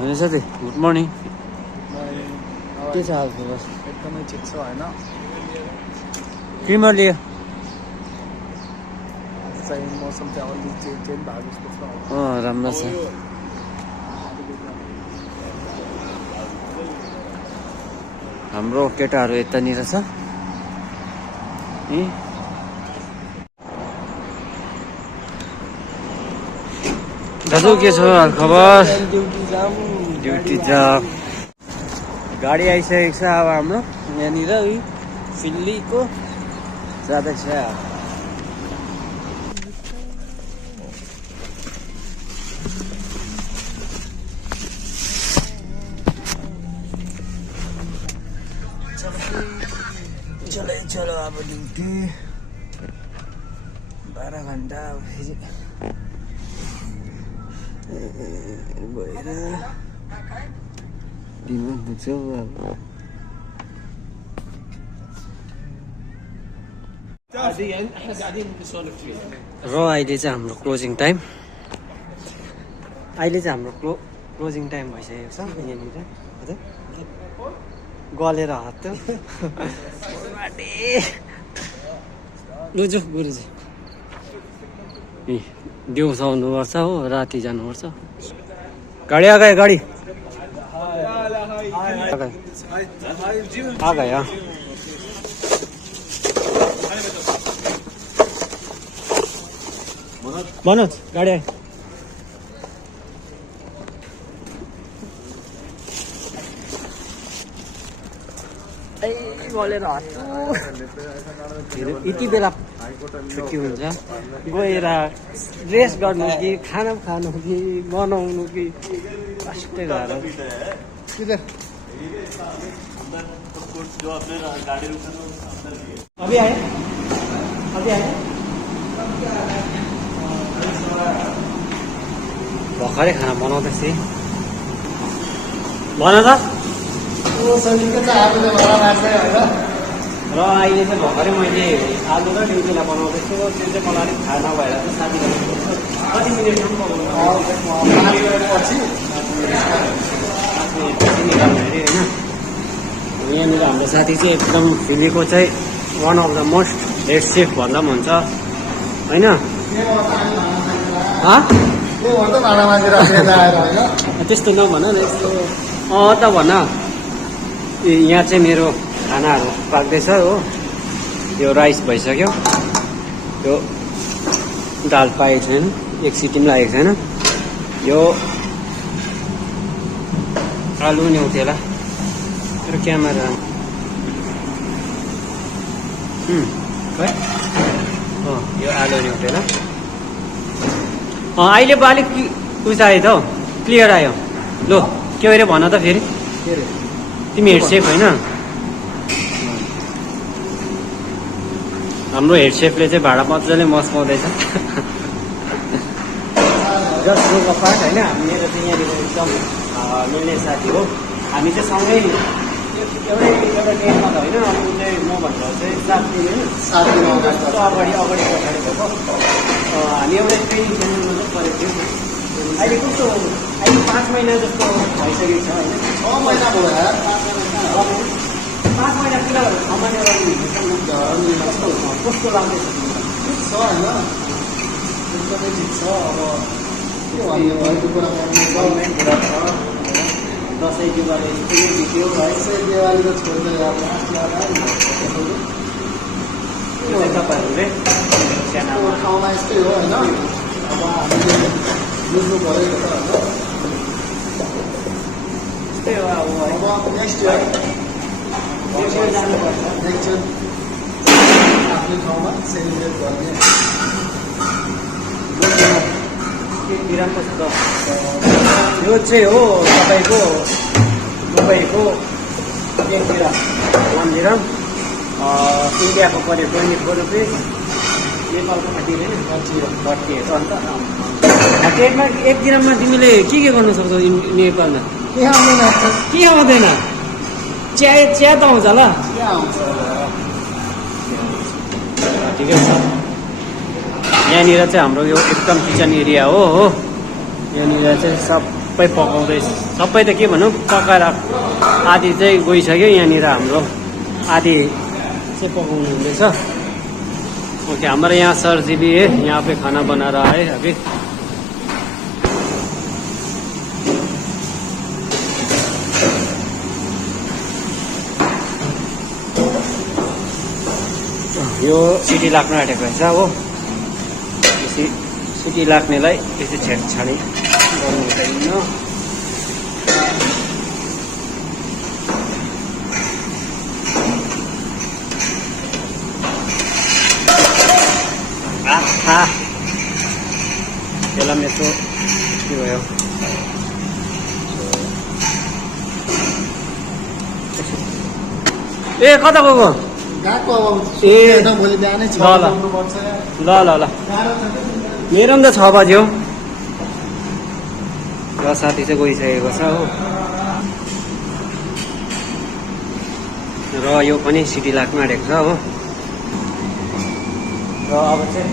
होइन साथी good morning के छ हाल खबर एकदमै ठिक छ होइन क्रिमर लियो चाहिँ मौसम चाहिँ अलि चेन्ज भएको जस्तो छ राम्रो छ हाम्रो केटाहरू यतानिर छ दाजु के छ हाल खबर ड्युटी जाम गाडी आइसकेको छ अब हाम्रो यहाँनिर फिल्लीको जाँदैछ चलो अब ड्युटी 12 घन्टा फेरि गएर दिनमा पुग्छौँ अब र अहिले चाहिँ हाम्रो क्लोजिङ टाइम क्लोजिङ टाइम भइसकेको छ यहाँनिर हजुर गलेर हत्यो लुजु गुरुजी दिउँसो आउनुपर्छ हो राति जानुपर्छ गाडी आगायो गाडी आगायो मनोज गाडी आयो गलेर यति बेला छुट्टी हुन्छ गएर रेस्ट गर्नु कि खाना खानु कि बनाउनु कि कष्टै गएर अभी आयो भर्खरै खाना बनाउँदैछ भन त र अहिले चाहिँ भर्खरै मैले आलु र ड्युटीलाई बनाउँदैछु त्यो चाहिँ मलाई अलिक थाहा नभएर चाहिँ साथीहरू कति मिनटसम्म निकाल्नु अरे होइन यहाँनिर हाम्रो साथी चाहिँ एकदम फिल्लीको चाहिँ one of the most head safe भन्दा पनि हुन्छ होइन त्यस्तो नभन न यस्तो त भन यहाँ चाहिँ मेरो खानाहरू पाक्दैछ हो यो राइस भइसक्यो यो दाल पाएको छैन एक सिटी पनि लागेको छैन यो आलु नि उठेला मेरो क्यामेरा यो आलु नि उठेला अहिले पो अलिक उस आयो त हौ क्लियर आयो लो के अरे भन त फेरि तिमी हेड सेफ होइन हाम्रो हेड सेफले चाहिँ भाडा मजाले मस्काउँदैछ जस्ट लुक अपार्ट होइन मेरो चाहिँ यहाँनिर एकदम मिल्ने साथी हो हामी चाहिँ सँगै एउटा टेन्टमा त होइन अब चाहिँ मभन्दा चाहिँ साथी अगाडि पछाडिको हामी एउटा ट्रेनिङ सेन्टरमा चाहिँ परेको थियौँ अहिले कस्तो अहिले 5 महिना जस्तो भइसकेको छ होइन 6 महिना भयो 5 महिना किन सामान्य कस्तो लाग्दैछ ठिक छ होइन एकदमै ठिक छ अब के भन्ने भएको कुरा गभर्मेन्ट कुरा छ दसैँ दिवाली यस्तै बित्यो है दसैँ दिवाली त छोडेर तपाईँहरूले सानो ठाउँमा यस्तै हो होइन अब हामीले बुझ्नु पऱ्यो त्यस्तै हो अब नेक्स्ट इयर जानुपर्छ नेक्स्ट इयर आफ्नो ठाउँमा सेलिब्रेट गर्ने बिरामको छ यो चाहिँ हो तपाईँको दुबईको एकतिर 1 दिरहम इन्डियाको पऱ्यो 24 रुपिस नेपालको 30 अन्त टेटमा 1 दिनमा तिमीले के गर्नु सक्छौ नेपालमा के आउँदैन चिया त आउँछ होला ठिकै छ यहाँनिर चाहिँ हाम्रो यो एकदम किचन एरिया हो यहाँनिर चाहिँ सब सबै पकाउँदैछ। सबै त के भनौँ पकाएर आधी चाहिँ गइसक्यो, यहाँनिर हाम्रो आधी चाहिँ पकाउनु हुँदैछ। ओके, हमारे यहाँ सर जी भी है, यहाँ पे खाना बना रहा है अभी। यो सिटी लाग्न आँटेको रहेछ हो। सिटी लाग्नेलाई यसो छेडछाडी गर्नु हुँदैन। त्यसलाई पनि यसो के भयो, ए कता गएको? गएको अब ए भोलि बिहानै ल ल ल ल मेरो पनि त 6 बज्यो र साथी चाहिँ गइसकेको छ हो। र यो पनि सिटी लाग्न आँटेको छ हो। र अब चाहिँ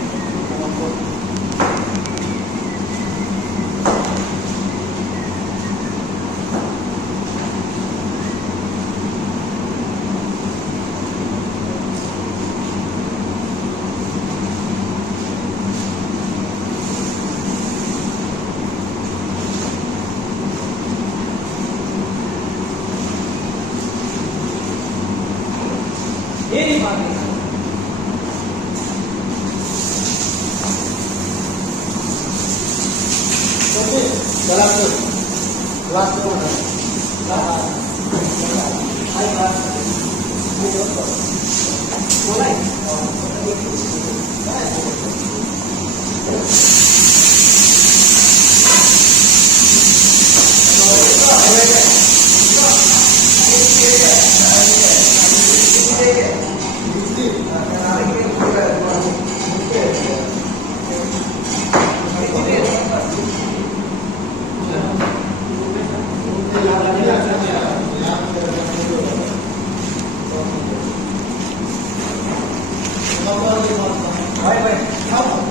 भाइ